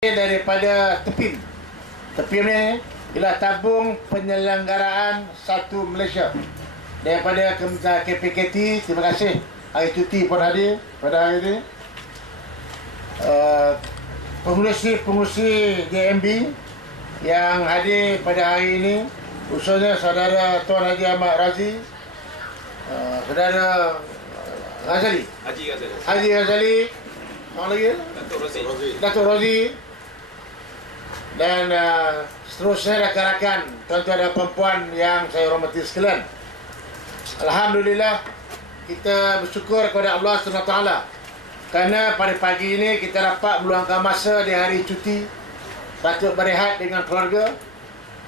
Daripada TEPIM. TEPIM ni ialah Tabung Penyelenggaraan Satu Malaysia. Daripada Kementerian KPKT, terima kasih. Hari cuti pun hadir pada hari ini. Pengurusi JMB yang hadir pada hari ini, khususnya saudara Tuan Haji Ahmad Razi, saudara Haji Ghazali, mana lagi? Datuk Rozi. Dan seterusnya rakan-rakan, tuan-tuan dan perempuan yang saya hormati sekalian. Alhamdulillah, kita bersyukur kepada Allah SWT kerana pada pagi ini kita dapat meluangkan masa di hari cuti, patut berehat dengan keluarga.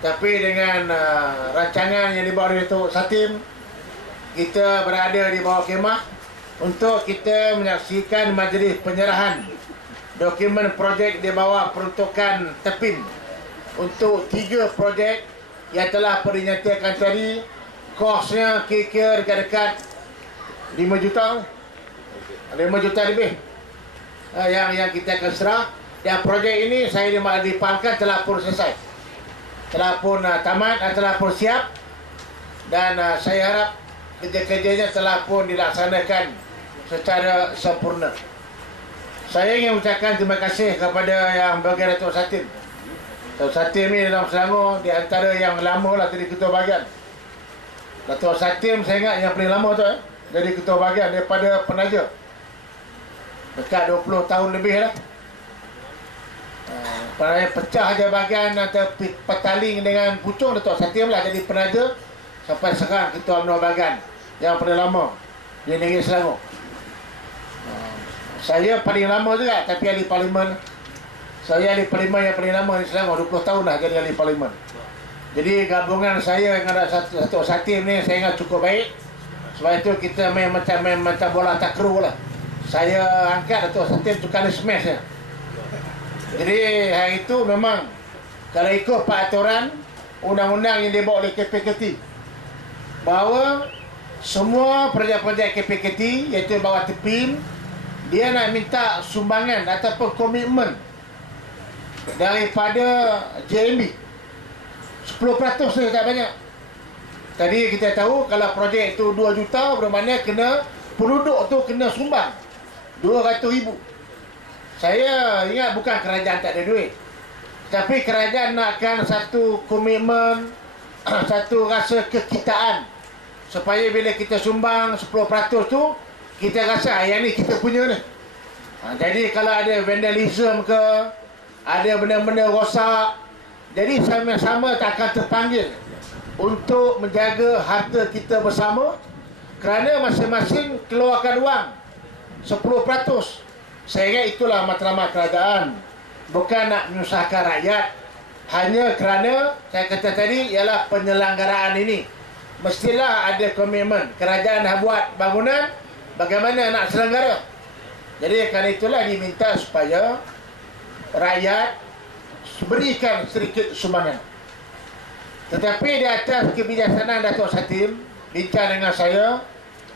Tapi dengan rancangan yang dibawa oleh Datuk Satim, kita berada di bawah kemah untuk kita menyaksikan majlis penyerahan dokumen projek di bawah peruntukan TEPIM untuk 3 projek yang telah dinyatakan tadi. Kosnya kira-kira dekat-dekat 5 juta lebih yang kita akan serah. Dan projek ini saya dipahamkan telah pun selesai, telah pun tamat, telah pun siap. Dan saya harap kerja-kerjanya telah pun dilaksanakan secara sempurna. Saya ingin ucapkan terima kasih kepada yang bagian Datuk Satim. Datuk Satim ni dalam Selangor di antara yang lama lah jadi ketua bahagian. Datuk Satim saya ingat yang paling lama tu jadi ketua bahagian daripada penaja. Dekat 20 tahun lebih lah. Penaja pecah je bahagian antara Petaling dengan Puchong, Datuk Satim lah jadi penaja sampai sekarang ketua menua bahagian yang paling lama di negeri Selangor. Saya paling lama juga, tapi ahli parlimen. Saya ahli parlimen yang paling lama di Selangor, 20 tahun dah jadi ahli parlimen. Jadi gabungan saya dengan Datuk Satim ni saya ingat cukup baik. Sebab itu kita main macam bola takraw lah. Saya angkat Datuk Satim tu kali smash je. Jadi hari itu memang kalau ikut peraturan undang-undang yang dibawa oleh KPKT, bahawa semua projek-projek KPKT iaitu bawah TEPIM, dia nak minta sumbangan ataupun komitmen daripada JMB 10% saja, tak banyak. Tadi kita tahu kalau projek itu 2 juta, bermakna kena penduduk tu kena sumbang 200,000. Saya ingat bukan kerajaan tak ada duit, tapi kerajaan nakkan satu komitmen, satu rasa kekitaan, supaya bila kita sumbang 10% tu kita rasa yang ni kita punya ni. Jadi kalau ada vandalism ke, ada benda-benda rosak, jadi sama-sama tak akan terpanggil untuk menjaga harta kita bersama, kerana masing-masing keluarkan wang 10%. Saya ingat itulah matlamat kerajaan, bukan nak menyusahkan rakyat. Hanya kerana saya kata tadi ialah penyelenggaraan ini mestilah ada komitmen. Kerajaan dah buat bangunan, bagaimana nak selenggara? Jadi kerana itulah diminta supaya rakyat berikan sedikit sumbangan. Tetapi di atas kebijaksanaan Datuk Satim bincang dengan saya,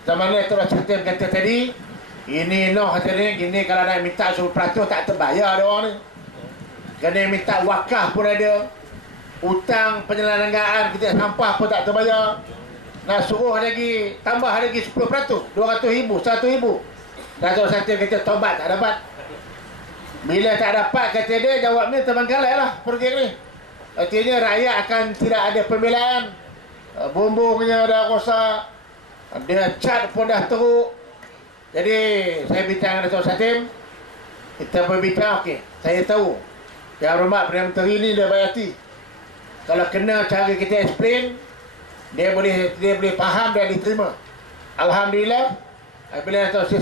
zaman Datuk Satim kata tadi, ini kata ni, gini kalau nak minta 10% tak terbayar dia orang ni. Kena minta wakaf pun ada, hutang penyelenggaraan kita sampah pun tak terbayar. Nak suruh lagi, tambah lagi 10%, 200,000, 100,000. Datuk Satim kata tobat tak dapat. Bila tak dapat, kata dia, jawabnya terbengkalai lah projek ni. Artinya rakyat akan tidak ada pembelaan. Bumbungnya dah rosak, dia cat pun dah teruk. Jadi saya bincang dengan Datuk Satim, kita berbincang, okey, saya tahu Yang Hormat Perdana Menteri ni dia baik hati. Kalau kena cara kita explain, dia boleh faham dan diterima. Alhamdulillah, bila Datuk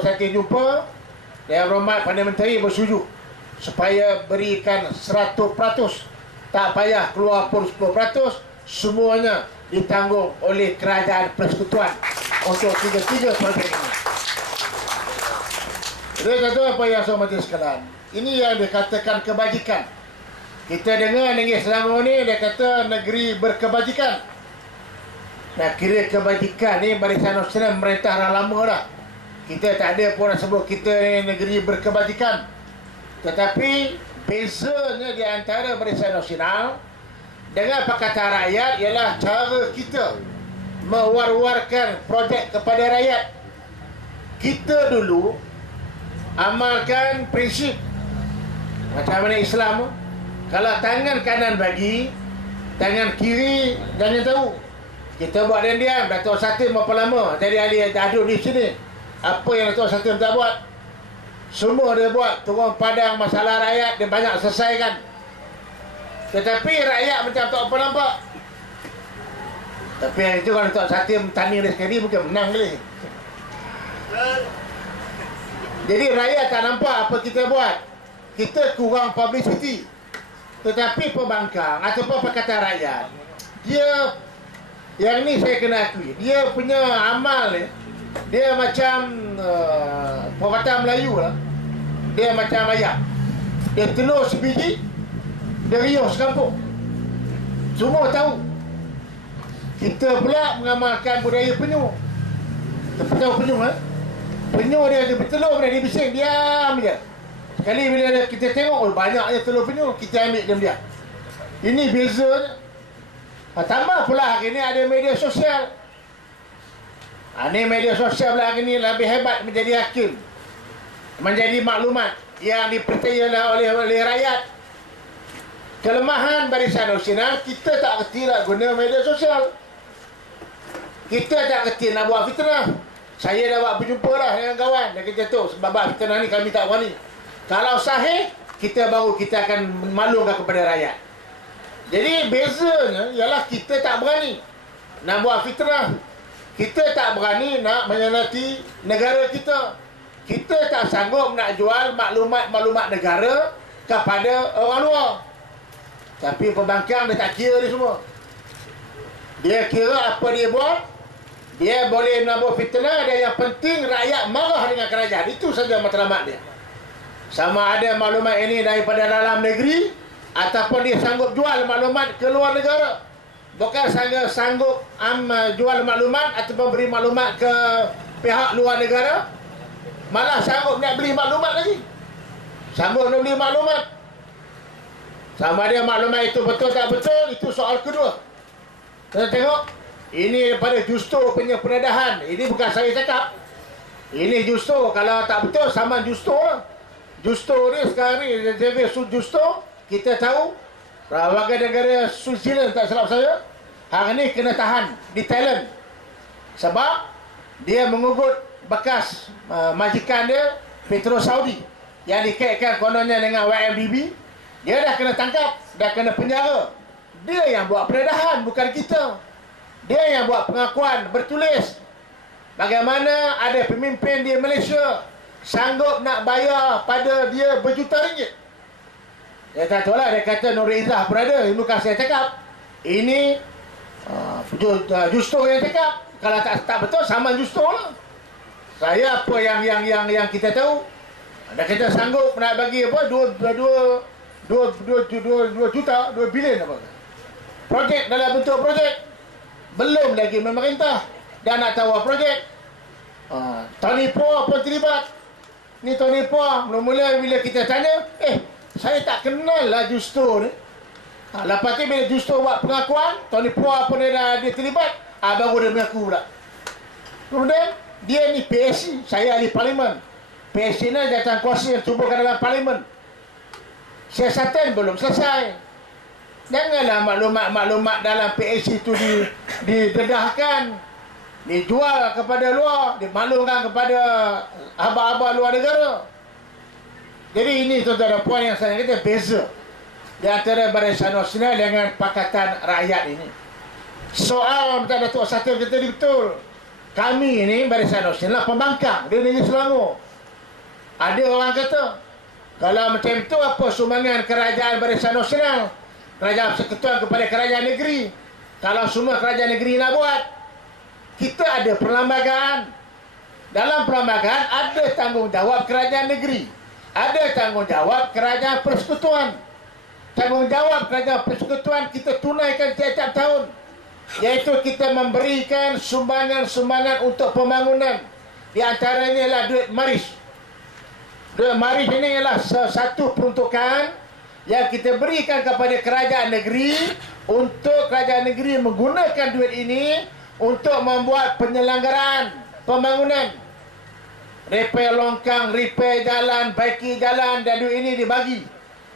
Satim jumpa, Yang Hormat Perdana Menteri bersetuju supaya berikan 100%, tak payah keluar pun 10%, semuanya ditanggung oleh Kerajaan Persekutuan untuk 3 projek ini. Dia kata apa yang saya hormati sekalian, ini yang dikatakan kebajikan. Kita dengar negeri Selangor ni, dia kata negeri berkebajikan. Nah, kira kebajikan ni Barisan Nasional merintah dah lama dah. Kita tak ada pun nak sebut kita ni negeri berkebajikan. Tetapi bezanya di antara Barisan Nasional dengan Pakatan Rakyat ialah cara kita mewar-warkan projek kepada rakyat. Kita dulu amalkan prinsip macam mana Islam, kalau tangan kanan bagi, tangan kiri jangan tahu. Kita buat diam-diam. Datuk Satim berapa lama tadi ahli duduk di sini, apa yang Datuk Satim tak buat? Semua dia buat. Turun padang masalah rakyat dia banyak selesaikan. Tetapi rakyat macam tak apa nampak. Tapi yang itu kalau Datuk Satim tanding dia sekali mungkin menang kali. Jadi rakyat tak nampak apa kita buat. Kita kurang publicity. Tetapi pembangkang ataupun Pakatan Rakyat, dia, yang ni saya kena akui, dia punya amal ni, dia macam perkataan Melayu lah. Dia macam ayam. Dia telur sebiji, dia riuh sekampung. Semua tahu. Kita pula mengamalkan budaya penyu. Tahu penyu lah. Penyu dia bertelur, dia bising, diam je. Sekali bila kita tengok, oh, banyaknya telur penyu, kita ambil diam-diam. Ini bezanya. Tambah pula hari ni ada media sosial. Ini media sosial pula hari ni lebih hebat menjadi hakim, menjadi maklumat yang dipercayai oleh rakyat. Kelemahan Barisan Nasional, kita tak kerti nak guna media sosial. Kita tak kerti nak buat fitnah. Saya dah buat berjumpa dah dengan kawan. Dan kita tu sebab fitnah ni kami tak berani. Kalau sahih, kita baru kita akan maklumkan kepada rakyat. Jadi bezanya ialah kita tak berani nak buat fitnah. Kita tak berani nak menyenati negara kita. Kita tak sanggup nak jual maklumat-maklumat negara kepada orang luar. Tapi pembangkang dia tak kira ni semua. Dia kira apa dia buat, dia boleh nak buat fitnah, dan yang penting rakyat marah dengan kerajaan. Itu saja matlamat dia. Sama ada maklumat ini daripada dalam negeri ataupun dia sanggup jual maklumat ke luar negara. Bukan sanggup jual maklumat ataupun beri maklumat ke pihak luar negara, malah sanggup nak beli maklumat lagi. Sanggup nak beli maklumat. Sama ada maklumat itu betul tak betul, itu soal kedua. Kita tengok, ini daripada Justo punya peredahan. Ini bukan saya cakap. Ini Justo, kalau tak betul sama Justo lah. Justo ni sekarang ni, David Justo, kita tahu warga negara Switzerland tak silap saya, hari ni kena tahan di Thailand sebab dia mengugut bekas majikan dia Petro Saudi yang dikaitkan kononnya dengan YMBB. Dia dah kena tangkap, dah kena penjara. Dia yang buat peredahan, bukan kita. Dia yang buat pengakuan bertulis bagaimana ada pemimpin di Malaysia sanggup nak bayar pada dia berjuta ringgit. Dia tak tahu lah, dia kata Nur Izzah berada. Ini bukan saya cakap. Ini Justo yang cakap. Kalau tak betul, sama Justo lah. Saya apa yang kita tahu, ada kita sanggup nak bagi apa 2 juta, 2 bilion apa. Projek dalam bentuk projek. Belum lagi pemerintah dah nak tawar projek. Tony Poa pun terlibat. Ni Tony Poa, mula-mula bila kita tanya, saya tak kenal lah Justo ni. Lepas tu bila Justo buat pengakuan, Tony Poa pun dia terlibat, baru dia mengaku pula. Kemudian dia ni PSC, saya ahli parlimen. PSC ni datang kuasa yang tubuhkan dalam parlimen. Siasatan belum selesai. Janganlah maklumat-maklumat dalam PSC itu didedahkan, dijual kepada luar, dimaklumkan kepada haba-haba luar negara. Jadi ini tuan-tuan dan puan yang saya kata beza di antara Barisan Nasional dengan Pakatan Rakyat ini. Soal Datuk Datuk Satim kata betul. Kami ini Barisan Nasional pembangkang di negeri Selangor. Ada orang kata, kalau macam itu apa sumbangan kerajaan Barisan Nasional, kerajaan persekutuan kepada kerajaan negeri? Kalau semua kerajaan negeri nak buat, kita ada perlembagaan. Dalam perlembagaan ada tanggungjawab kerajaan negeri, ada tanggungjawab kerajaan persekutuan. Tanggungjawab kerajaan persekutuan kita tunaikan tiap-tiap tahun, iaitu kita memberikan sumbangan-sumbangan untuk pembangunan. Di antaranya ialah duit maris. Duit maris ini ialah satu peruntukan yang kita berikan kepada kerajaan negeri untuk kerajaan negeri menggunakan duit ini untuk membuat penyelenggaraan pembangunan, repair longkang, repair jalan, baiki jalan, dan duit ini dibagi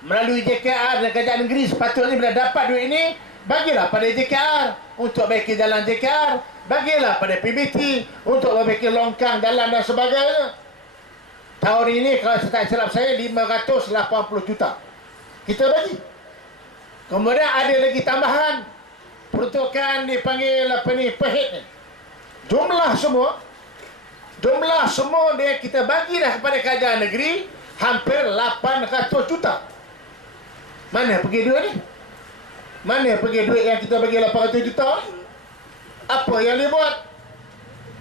melalui JKR. Dan kerajaan negeri sepatutnya bila dapat duit ini, bagilah pada JKR untuk baiki jalan JKR, bagilah pada PBT untuk membaiki longkang, jalan dan sebagainya. Tahun ini kalau saya tak silap saya 580 juta kita bagi. Kemudian ada lagi tambahan peruntukan dipanggil apa ni, per head ni. Jumlah semua dia kita bagi dah kepada kerajaan negeri hampir 800 juta. Mana pergi duit ni? Mana pergi duit yang kita bagi 800 juta? Apa yang dia buat?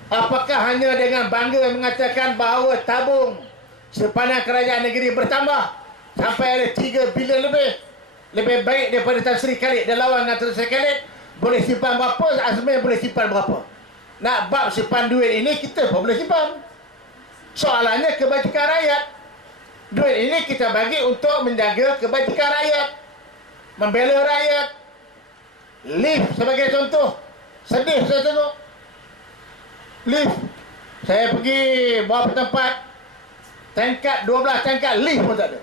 Apakah hanya dengan bangga mengatakan bahawa tabung simpanan kerajaan negeri bertambah sampai ada 3 bilion lebih baik daripada Tan Sri Khalid dan lawan dengan Tan Sri Khalid, boleh simpan berapa, Azmi boleh simpan berapa. Nak bab simpan duit ini kita pun boleh simpan. Soalannya kebajikan rakyat. Duit ini kita bagi untuk menjaga kebajikan rakyat, membela rakyat. Lift sebagai contoh, sedih saya tengok lift. Saya pergi beberapa tempat, tingkat 12 tingkat lift pun tak ada.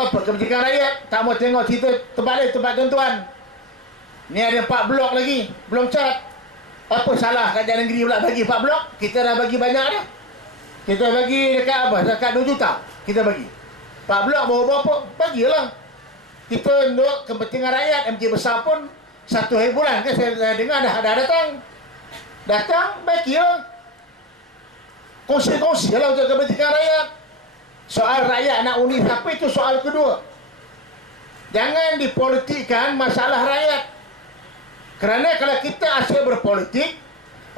Apa kebajikan rakyat? Tak mau tengok cerita terbalik tempat tuan-tuan. Ni ada 4 blok lagi belum cat. Apa salah kerajaan negeri pula bagi 4 blok? Kita dah bagi banyak dah. Kita bagi dekat apa? Dekat 2 juta kita bagi. 4 blok baru berapa? Bagilah. Kita untuk kepentingan rakyat. MT besar pun 1 hari bulan kan saya dengar dah datang bagilah. Kongsi-kongsi lah untuk kepentingan rakyat. Soal rakyat nak undi siapa itu soal kedua. Jangan dipolitikkan masalah rakyat. Kerana kalau kita asyik berpolitik,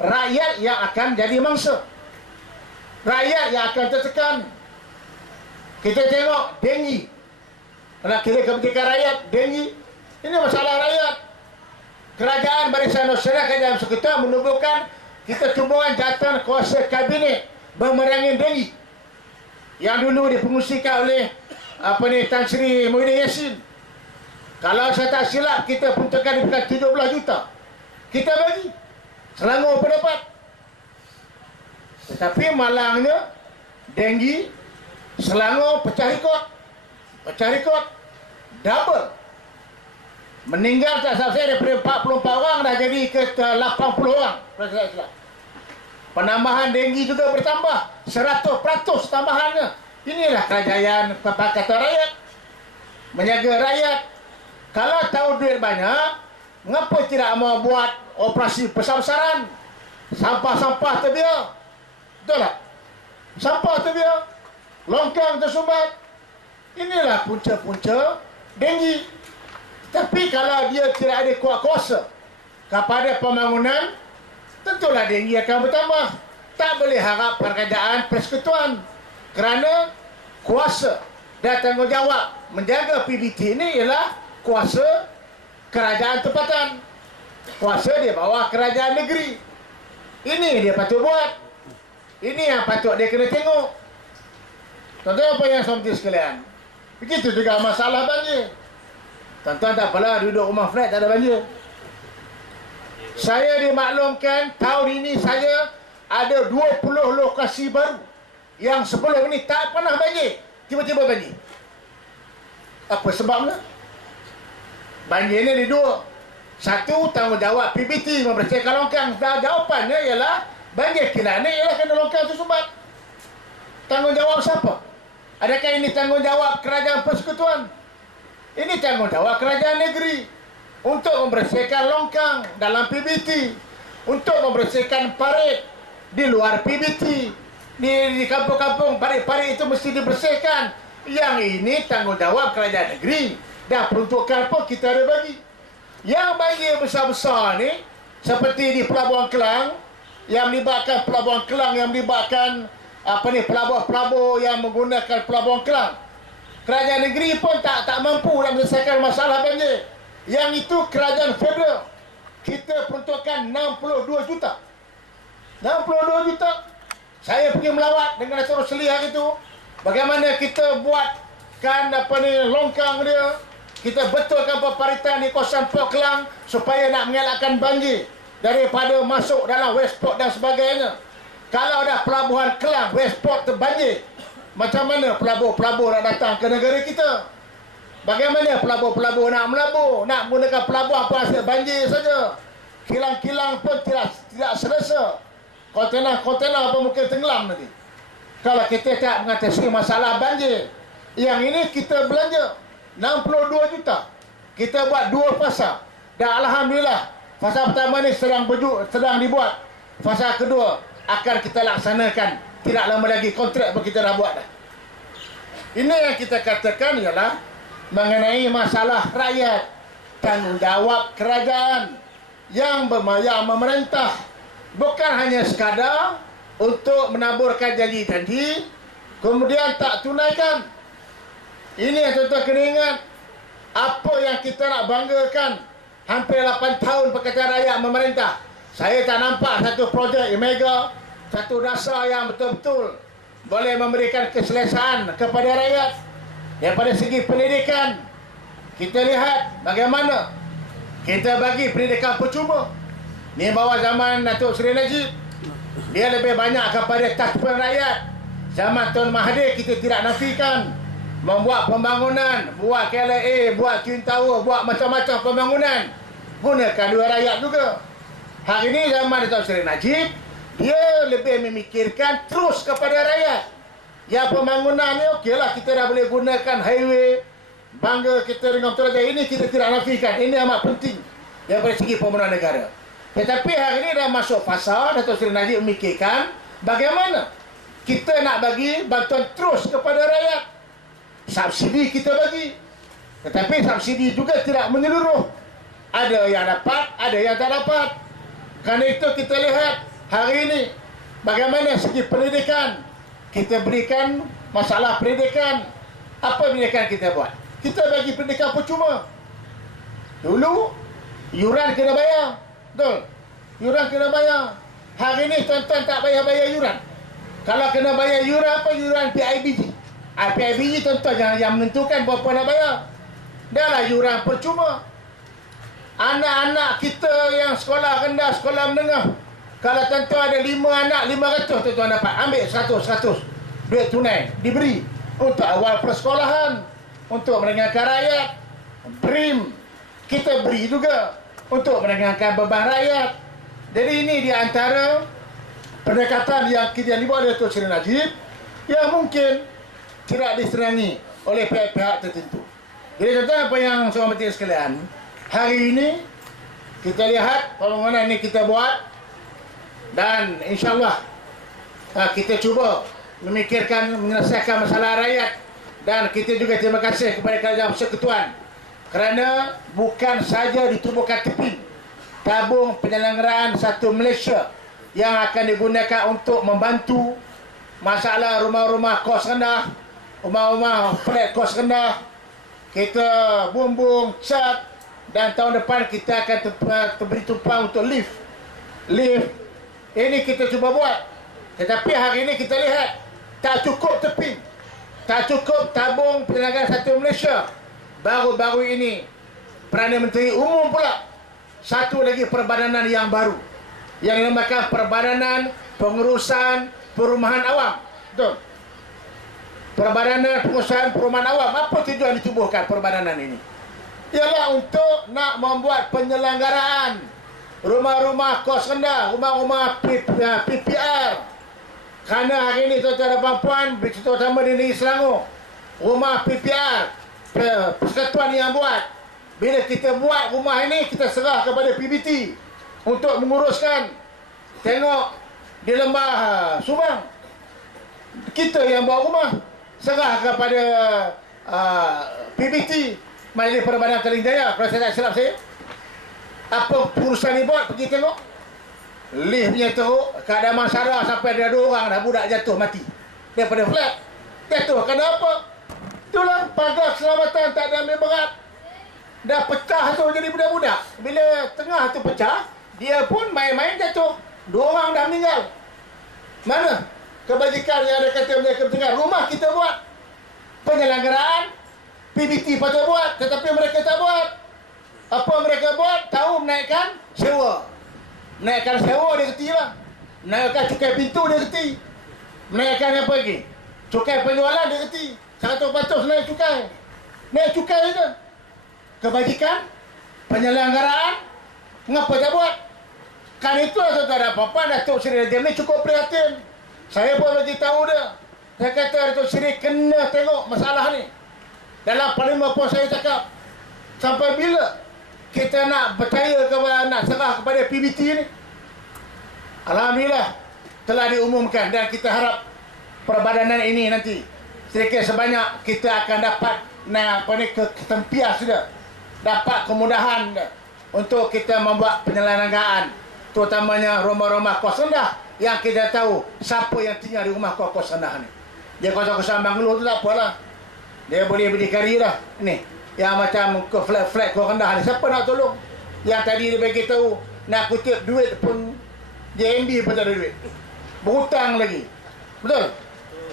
rakyat yang akan jadi mangsa. Rakyat yang akan tertekan. Kita tengok denggi. Kalau kira kepentingan rakyat, denggi. Ini masalah rakyat. Kerajaan Barisan Nasional Kerajaan Persekutuan menubuhkan kita tumbuhan jawatan kuasa kabinet memerangi denggi yang dulu dipengungsikan oleh Tan Sri Muhyiddin Yassin. Kalau saya tak silap, kita peruntukan di bukan 17 juta kita bagi. Selangor pun dapat. Tetapi malangnya denggi, Selangor pecah rekod double. Meninggal tak salah saya daripada 44 orang dah jadi ke 80 orang. Penambahan denggi juga bertambah 100% tambahannya. Inilah kerajaan Pakatan Rakyat, menjaga rakyat. Kalau tahu duit banyak, mengapa tidak mau buat operasi besar-besaran? Sampah-sampah terbiar. Betul tak? Sampah terbiar, longkang tersumbat. Inilah punca-punca denggi. Tapi kalau dia tidak ada kuat kuasa kepada pembangunan, tentulah denggi akan bertambah. Tak boleh harap kerajaan persekutuan, kerana kuasa dan tanggungjawab menjaga PBT ini ialah kuasa kerajaan tempatan. Kuasa dia bawa kerajaan negeri. Ini dia patut buat. Ini yang patut dia kena tengok. Tuan-tuan apa yang saya minta sekalian, begitu juga masalah banjir. Tuan-tuan tak apalah duduk rumah flat tak ada banjir. Saya dimaklumkan tahun ini saya ada 20 lokasi baru yang sebelum ini tak pernah banjir, tiba-tiba banjir. Apa sebabnya? Banjir ini ada 2. Satu, tanggungjawab PBT membersihkan longkang. Jawapannya ialah banjir kilang ini ialah kena longkang tersumbat. Tanggungjawab siapa? Adakah ini tanggungjawab kerajaan persekutuan? Ini tanggungjawab kerajaan negeri untuk membersihkan longkang dalam PBT, untuk membersihkan parit di luar PBT. Di kampung-kampung parit-parit itu mesti dibersihkan. Yang ini tanggungjawab kerajaan negeri. Dan peruntukan pun kita ada bagi. Yang banjir besar-besar ni, seperti di Pelabuhan Kelang, yang melibatkan Pelabuhan Kelang, yang melibatkan pelabuh-pelabuh yang menggunakan Pelabuhan Kelang. Kerajaan negeri pun tak mampu nak menyelesaikan masalah banjir. Yang itu kerajaan federal. Kita peruntukkan 62 juta. 62 juta. Saya pergi melawat dengan Datuk Rosli hari itu. Bagaimana kita buatkan longkang dia, kita betulkan peparitan di kawasan Port Klang supaya nak mengelakkan banjir daripada masuk dalam Westport dan sebagainya. Kalau ada pelabuhan Klang, Westport terbanjir, macam mana pelabur-pelabur nak datang ke negara kita? Bagaimana pelabur-pelabur nak melabur? Nak menggunakan pelabur apa hasil banjir saja. Kilang-kilang pun tidak selesa. Kontainer apa mungkin tenggelam nanti. Kalau kita tak mengatasi masalah banjir. Yang ini kita belanja 62 juta. Kita buat 2 fasa. Dan Alhamdulillah, fasa pertama ni sedang dibuat. Fasa kedua akan kita laksanakan. Tidak lama lagi kontrak pun kita dah buat dah. Ini yang kita katakan ialah mengenai masalah rakyat, tanggungjawab kerajaan yang memerintah. Bukan hanya sekadar untuk menaburkan janji-janji kemudian tak tunaikan. Ini yang tuan-tuan kena ingat. Apa yang kita nak banggakan, hampir 8 tahun Pakatan Rakyat memerintah, saya tak nampak satu projek yang mega, satu dasar yang betul-betul boleh memberikan keselesaan kepada rakyat. Daripada segi pendidikan, kita lihat bagaimana kita bagi pendidikan percuma. Ni bawah zaman Datuk Seri Najib, dia lebih banyak kepada taspen rakyat. Zaman Tun Mahathir kita tidak nafikan, membuat pembangunan, buat KLA, buat Twin Tower, buat macam-macam pembangunan, gunakan duit rakyat juga. Hari ini zaman Datuk Seri Najib, dia lebih memikirkan terus kepada rakyat. Ya, pembangunan ni okeylah, kita dah boleh gunakan highway, bangga kita dengan Putrajaya ini, kita tidak nafikan. Ini amat penting daripada segi pembangunan negara. Tetapi hari ini dah masuk fasa Datuk Seri Najib memikirkan bagaimana kita nak bagi bantuan terus kepada rakyat. Subsidi kita bagi, tetapi subsidi juga tidak menyeluruh. Ada yang dapat, ada yang tak dapat. Kerana itu kita lihat hari ini bagaimana segi pendidikan. Kita berikan masalah pendidikan. Apa pendidikan kita buat? Kita bagi pendidikan percuma. Dulu yuran kena bayar. Betul? Yuran kena bayar. Hari ini tuan-tuan tak bayar yuran. Kalau kena bayar yuran apa? Yuran PIBG. PIBG tuan-tuan yang menentukan berapa nak bayar. Dah lah yuran percuma. Anak-anak kita yang sekolah rendah, sekolah menengah, kalau tuan-tuan ada 5 anak, 500 tuan-tuan dapat. Ambil 100 duit tunai diberi untuk awal persekolahan, untuk meringankan rakyat. BRIM kita beri juga untuk meringankan beban rakyat. Jadi ini di antara pendekatan yang kita dibuat oleh Datuk Seri Najib yang mungkin tidak diserangi oleh pihak-pihak tertentu. Jadi tuan-tuan apa yang saya hormati sekalian, hari ini kita lihat pembangunan ini kita buat dan insya-Allah kita cuba memikirkan menyelesaikan masalah rakyat. Dan kita juga terima kasih kepada Kerajaan Persekutuan kerana bukan saja ditubuhkan TEPIN, tabung penyelenggaraan satu Malaysia, yang akan digunakan untuk membantu masalah rumah-rumah kos rendah, rumah-rumah flat kos rendah. Kita bumbung, cat, dan tahun depan kita akan beri tumpang untuk lift. Ini kita cuba buat. Tetapi hari ini kita lihat tak cukup TEPIN, tak cukup tabung penyelenggaraan satu Malaysia. Baru-baru ini Perdana Menteri umum pula satu lagi perbadanan yang baru yang dinamakan Perbadanan Pengurusan Perumahan Awam. Betul? Perbadanan Pengurusan Perumahan Awam. Apa tujuan ditubuhkan perbadanan ini? Ialah untuk nak membuat penyelenggaraan rumah-rumah kos rendah, rumah-rumah PPR. Kerana hari ini tuan-tuan dan puan, terutama di negeri Selangor, rumah PPR, persekutuan yang buat. Bila kita buat rumah ini, kita serah kepada PBT untuk menguruskan. Tengok di Lembah Subang, kita yang buat rumah, serah kepada PBT, Majlis Perbadanan Petaling Jaya. Kalau saya tak silap saya, apa urusan ni buat, pergi tengok. Liftnya teruk, keadaan masyarakat sampai ada 2 orang dah budak jatuh mati daripada flat. Jatuh kerana apa? Itulah pagar keselamatan tak ada ambil berat. Dah pecah tu jadi budak-budak. Bila tengah tu pecah, dia pun main-main jatuh. 2 orang dah meninggal. Mana? kebajikan yang ada kata mereka bertengkar. Rumah kita buat, penyelenggaraan PBT patut buat, tetapi mereka tak buat. Apa mereka buat? Tahu menaikkan sewa. Menaikkan sewa dia kerti lah. Menaikkan cukai pintu dia kerti. Menaikkan apa lagi? Cukai penjualan dia kerti. 100% naik cukai. Naik cukai je. Kebajikan, penyelenggaraan, mengapa tak buat? Kan itu saudara Puan Datuk Seri Najib ni cukup prihatin. Saya pun bagi tahu dia. Saya kata Datuk Seri kena tengok masalah ni. Dalam parlimen pun saya cakap, sampai bila kita nak percaya kepada, nak serah kepada PBT ni? Alhamdulillah telah diumumkan dan kita harap perbadanan ini nanti sedikit sebanyak kita akan dapat ketempias dia, dapat kemudahan dia, untuk kita membuat penyelenggaraan, terutamanya rumah-rumah kos rendah yang kita tahu siapa yang tinggal di rumah kos rendah ni. Dia kos-kosan Banglo tu tak apalah, dia boleh berdikari lah. Ni yang macam ke flat-flat kos rendah ni, siapa nak tolong? Yang tadi dia bagi tahu nak kutip duit pun JMB pun tak ada duit, berhutang lagi. Betul?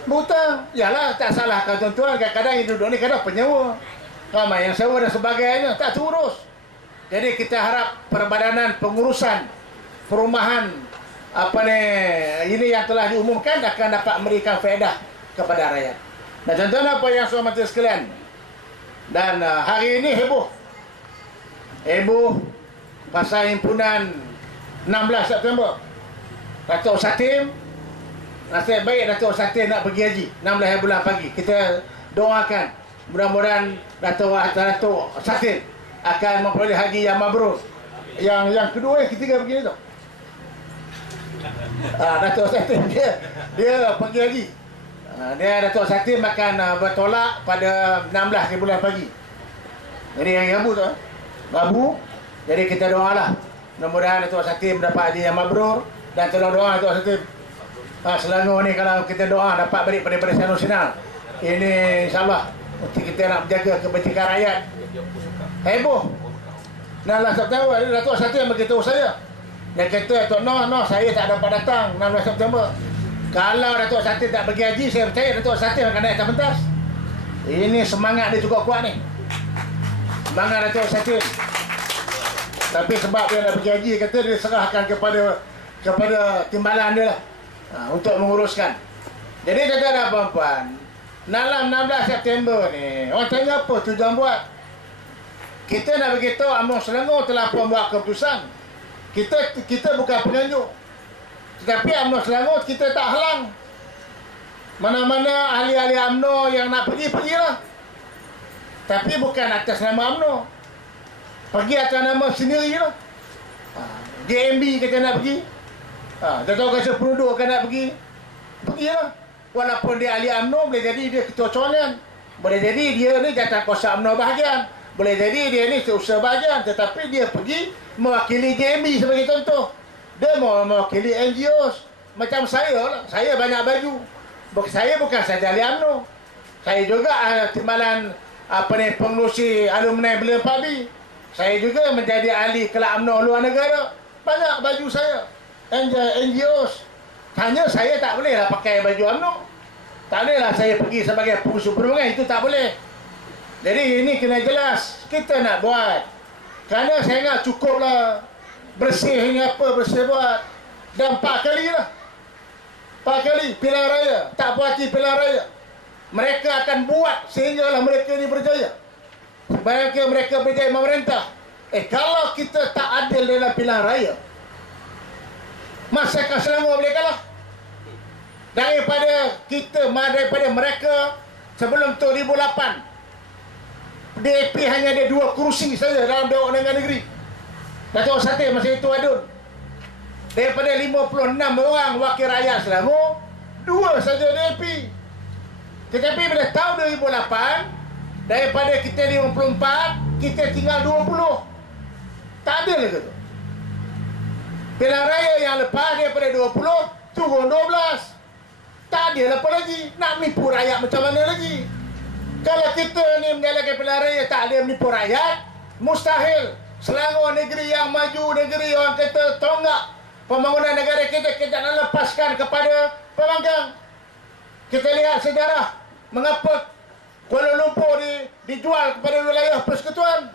Berhutang. Yalah, tak salah kau tuan-tuan, kadang-kadang yang duduk ni kadang penyewa, ramai yang sewa dan sebagainya, tak terurus. Jadi kita harap perbadanan pengurusan perumahan ini yang telah diumumkan akan dapat memberikan faedah kepada rakyat. Dan tuan-tuan apa yang saya hormati sekalian, dan hari ini heboh pasal himpunan 16 September. Datuk Satim, nasib baik Datuk Satim nak pergi haji 16 bulan pagi. Kita doakan mudah-mudahan Datuk Satim akan memperoleh haji yang mabrur. Yang kedua, yang ketiga begini tu. Datuk Satim dia pergi haji. Dia Datuk Satim akan bertolak pada 16 bulan pagi. Jadi yang Rabu tu, Rabu. Jadi kita doalah mudah-mudahan Datuk Satim dapat haji yang mabrur, dan tolong doa Datuk Satim. Selangor ni kalau kita doa dapat balik pada Barisan Nasional. Ini insyaAllah kita nak menjaga kebajikan rakyat. Heboh 16 September, Datuk Satim beritahu saya. Dia kata, Tok Noh, saya tak dapat datang 16 September. Kalau Datuk Satim tak pergi haji, saya percaya Datuk Satim akan naik atas pentas. Ini semangat dia cukup kuat ni, semangat Datuk Satim. Tapi sebab dia nak pergi haji, kata dia serahkan kepada timbalan dia lah, untuk menguruskan. Jadi tuan-tuan dan puan, dalam 16 September ni, orang tanya apa tujuan buat. Kita nak beritahu UMNO Selangor telah pun buat keputusan. Kita bukan penyanjung, tetapi UMNO Selangor kita tak halang. Mana-mana ahli-ahli UMNO yang nak pergilah. Tapi bukan atas nama UMNO, pergi atas nama sendiri lah. JMB kata nak pergi, tak tahu kasi penduduk kan nak pergilah. Walaupun dia ahli UMNO, boleh jadi dia ketua cawangan, boleh jadi dia ni jawatan kuasa UMNO bahagian, boleh jadi dia ni seusaha bahagian, tetapi dia pergi mewakili JMB sebagai contoh. Dia mau mewakili NGOs. Macam saya lah, saya banyak baju. Saya bukan saja ahli UMNO, saya juga timbalan pengerusi alumni Belia Padi. Saya juga menjadi ahli kelab UMNO luar negara. Banyak baju saya, NGOs. Hanya saya tak boleh lah pakai baju UMNO. Tak boleh lah saya pergi sebagai pengurusi perhubungan, itu tak boleh. Jadi ini kena jelas kita nak buat. Kerana saya ingat cukup lah bersih ni apa, bersih buat. Dan 4 kali lah, 4 kali pilihan raya, tak puas hati pilihan raya. Mereka akan buat sehinggalah mereka ni berjaya. Sebaliknya mereka berjaya memerintah. Kalau kita tak adil dalam pilihan raya, masyarakat Selangor boleh kalah. Daripada mereka sebelum 2008, DAP hanya ada 2 kerusi saja dalam Dewan Undangan Negeri. Datuk Satim masa itu adun. Daripada 56 orang wakil rakyat Selangor, 2 saja DAP. Tetapi pada tahun 2008, daripada kita 54, kita tinggal 20. Tak adil ke tu? Pilihan raya yang lepas daripada 20 turun 12. Tak adil apa lagi? Nak menipu rakyat macam mana lagi? Kalau kita ni menjalankan pilihan raya tak ada menipu rakyat, mustahil. Selangor negeri yang maju, negeri orang kata tonggak pembangunan negara kita nak lepaskan kepada pembangkang. Kita lihat sejarah mengapa Kuala Lumpur dijual kepada wilayah persekutuan.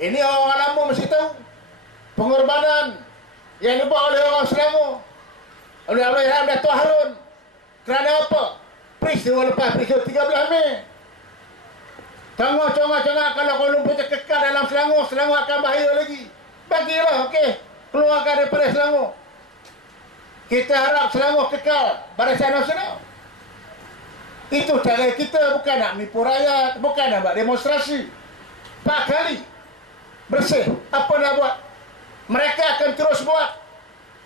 Ini orang lama mesti tahu pengorbanan yang dibuat oleh orang Selangor, oleh Allahyarham Dato' Harun. Kerana apa? Peristiwa lepas peristiwa 13 Mei. Congak-congak kalau Kuala Lumpur terkekal dalam Selangor, Selangor akan bahaya lagi. Bagilah, okey, keluarkan daripada Selangor. Kita harap Selangor kekal Barisan Nasional. Itu cara kita, bukan nak menipu rakyat, bukan nak buat demonstrasi. 4 kali bersih. Apa nak buat? Mereka akan terus buat.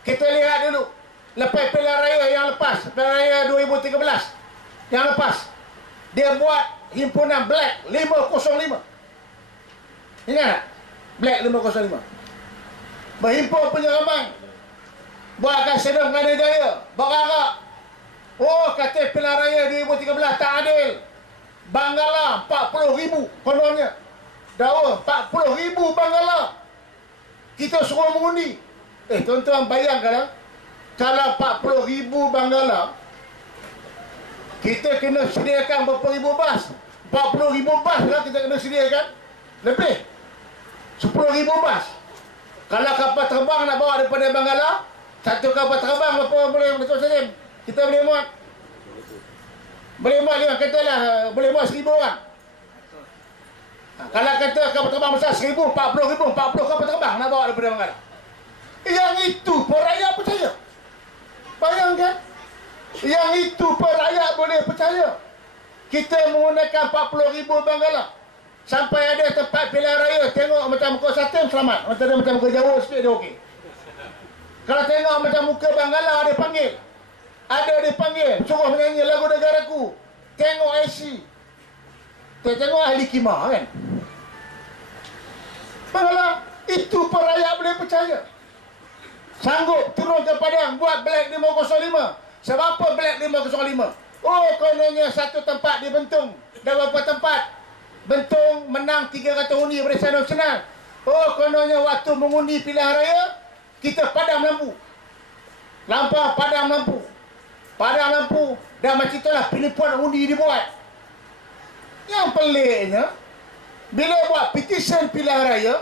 Kita lihat dulu. Lepas pilihan raya yang lepas, pilihan raya 2013 yang lepas, dia buat himpunan Black 505. Ingat tak? Black 505. Berhimpun penyeraman. Buatkan sedang Kerana Jaya. Berarak. Oh, kata pilihan raya 2013 tak adil. Banggala 40,000 kononnya. Dawa 40,000 Banggala. Kita suruh mengundi. Tuan-tuan bayangkan, kalau 40,000 Banggala, kita kena sediakan berapa ribu bas? 40,000 bas lah kita kena sediakan. Lebih 10,000 bas. Kalau kapal terbang nak bawa daripada Banggala, satu kapal terbang berapa boleh, Datuk Salim? Kita boleh muat? Boleh muat dia, katalah boleh muat 1,000 orang. Kalau kata kapal terbang besar 1,000, 40,000, 40 kapal terbang nak bawa daripada Banggala. Yang itu pun rakyat percaya. Bayangkan, yang itu pun rakyat boleh percaya. Kita menggunakan 40,000 Banggala. Sampai ada tempat pilihan raya, tengok macam muka Satim, selamat. Macam muka jauh sikit, dia okey. Kalau tengok macam muka Banggala, ada panggil. Ada dipanggil, suruh menyanyi lagu negaraku. Tengok IC. Tengok ahli khimah kan. Banggala, itu pun rakyat boleh percaya. Sanggup turun ke Padang, buat Black 505. Sebab apa Black 505? Oh, kononnya satu tempat dibentung. Dan beberapa tempat Bentung menang 300 undi Barisan Nasional. Oh, kononnya waktu mengundi pilihan raya, kita padam lampu. Lampau padam lampu. Padam lampu. Dan macam itulah penipuan undi dibuat. Yang peliknya, bila buat petition pilihan raya,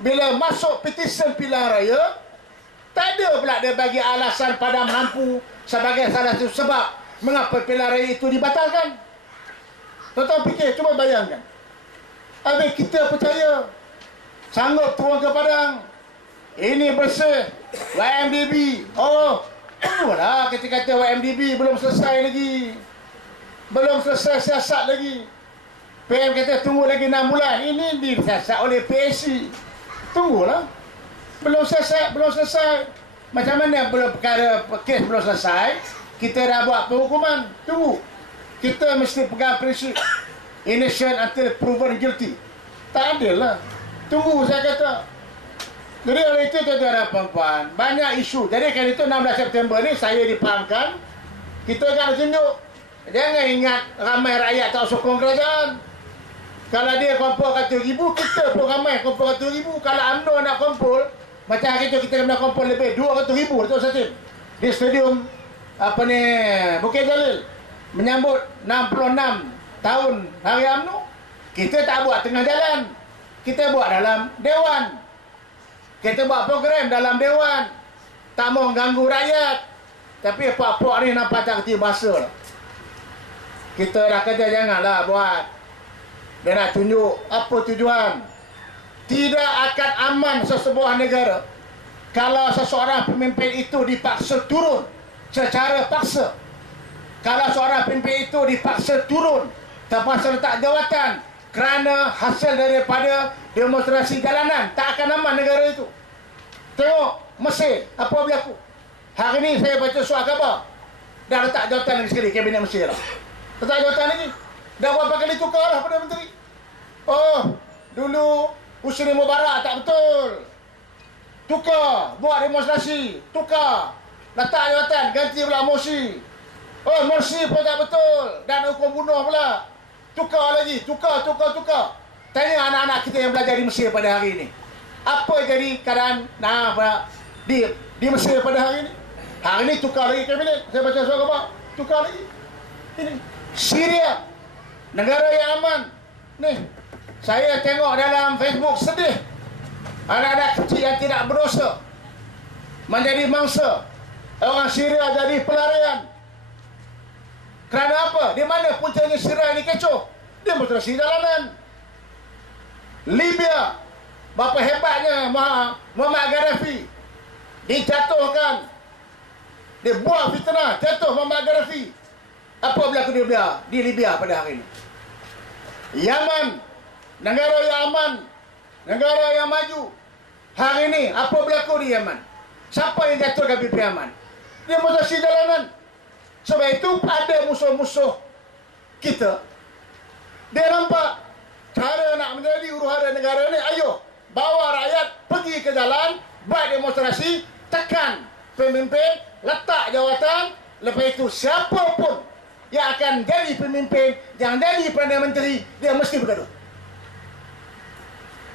bila masuk petition pilihan raya, tak ada pula dia bagi alasan padam lampu sebagai salah satu sebab mengapa pilihan raya itu dibatalkan. Tuan-tuan fikir, cuba bayangkan. Habis kita percaya, sanggup turun ke Padang. Ini bersih. YMDB. Oh, lah kata-kata YMDB belum selesai lagi. Belum selesai siasat lagi. PM kata tunggu lagi 6 bulan. Ini disiasat oleh PSC. Tunggulah. Belum selesai. Macam mana belum perkara kes belum selesai, kita dah buat penghukuman. Tunggu. Kita mesti pegang prinsip innocent until proven guilty. Tak adil lah. Tunggu, saya kata. Jadi oleh itu, tuan-tuan dan puan-puan, banyak isu. Jadi kan itu 16 September ni saya dipahamkan, kita akan tunjuk. Jangan ingat ramai rakyat tak sokong kerajaan. Kalau dia kumpul 100,000, kita pun ramai kumpul 100,000. Kalau UMNO nak kumpul, macam hari itu kita kena kumpul lebih 200,000, Datuk Satim, di stadium Bukit Jalil, menyambut 66 tahun Hari UMNO. Kita tak buat tengah jalan, kita buat dalam Dewan. Kita buat program dalam Dewan. Tak mau ganggu rakyat. Tapi puak-puak ni nampak tak kerti bahasa. Kita dah kata janganlah buat. Dia nak tunjuk apa tujuan. Tidak akan aman sesebuah negara kalau seseorang pemimpin itu dipaksa turun secara paksa. Kalau seorang pemimpin itu dipaksa turun terpaksa letak jawatan kerana hasil daripada demonstrasi jalanan, tak akan aman negara itu. Tengok Mesir, apa berlaku. Hari ni saya baca surat khabar, dah letak jawatan lagi sekali Kabinet Mesir lah. Letak jawatan lagi. Dah berapa kali tukar lah Perdana Menteri. Oh, dulu Husni Mubarak tak betul, tukar, buat demonstrasi, tukar, letak jawatan, ganti pula Morsi. Oh, Morsi pun tak betul, dan hukum bunuh pula. Tukar lagi, tukar. Tanya anak-anak kita yang belajar di Mesir pada hari ini. Apa jadi keadaan di Mesir pada hari ini? Hari ini tukar lagi kabinet. Saya baca surat khabar, tukar lagi. Ini Syria, negara yang aman. Nih, saya tengok dalam Facebook sedih. Anak-anak kecil yang tidak berdosa menjadi mangsa. Orang Syria jadi pelarian. Kerana apa? Di mana puncanya Syria ini kecoh? Demonstrasi jalanan. Libya, berapa hebatnya Muammar Gaddafi dijatuhkan. Dia buat fitnah, jatuh Muammar Gaddafi. Apa berlaku di Libya pada hari ini? Yaman, negara yang aman, negara yang maju. Hari ini apa berlaku di Yaman? Siapa yang jatuhkan pimpin Yaman? Demonstrasi jalanan. Sebab itu ada musuh-musuh kita. Dia nampak cara nak menjadi huru-hara negara ni, ayo bawa rakyat pergi ke jalan, buat demonstrasi, tekan pemimpin, letak jawatan. Lepas itu siapa pun yang akan jadi pemimpin, yang jadi Perdana Menteri, dia mesti bergaduh.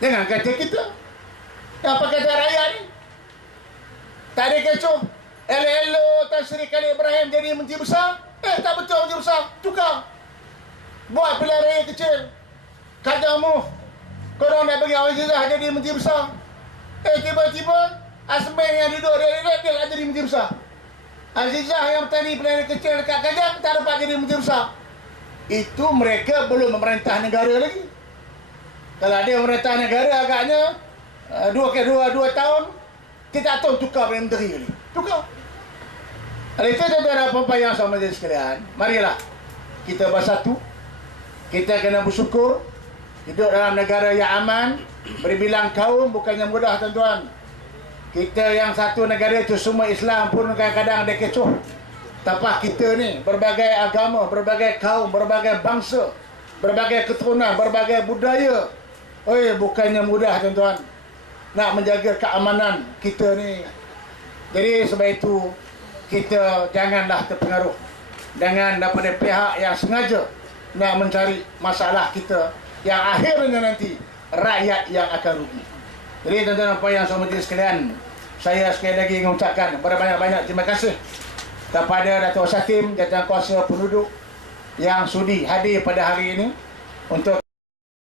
Jangan kata kita, apa kata rakyat ni? Tak ada kecoh. Elok-elok Tan Sri Khalid Ibrahim jadi menteri besar. Tak betul menteri besar. Tukar. Buat pilihan raya kecil. Kajamu, korang nak bagi Azizah jadi menteri besar. Tiba-tiba Asmin yang duduk dia nak jadi menteri besar. Azizah yang tadi pilihan raya kecil dekat Kajang tak dapat jadi menteri besar. Itu mereka belum memerintah negara lagi. Kalau ada memerintah negara agaknya 2 tahun, kita tahu tukar Perdana Menteri kali. Tukar. Oleh itu, tuan-tuan dan puan-puan yang sama jadi sekalian, marilah kita bersatu. Kita kena bersyukur hidup dalam negara yang aman. Berbilang kaum bukannya mudah, tuan-tuan. Kita yang satu negara itu semua Islam pun kadang-kadang ada kecoh. Tapak kita ni berbagai agama, berbagai kaum, berbagai bangsa, berbagai keturunan, berbagai budaya. Bukannya mudah, tuan-tuan, nak menjaga keamanan kita ni. Jadi sebab itu kita janganlah terpengaruh dengan daripada pihak yang sengaja nak mencari masalah kita, yang akhirnya nanti rakyat yang akan rugi. Jadi tuan-tuan dan puan yang saya hormati sekalian, saya sekali lagi mengucapkan banyak-banyak terima kasih kepada Datuk Satim, Jawatankuasa Penduduk yang sudi hadir pada hari ini untuk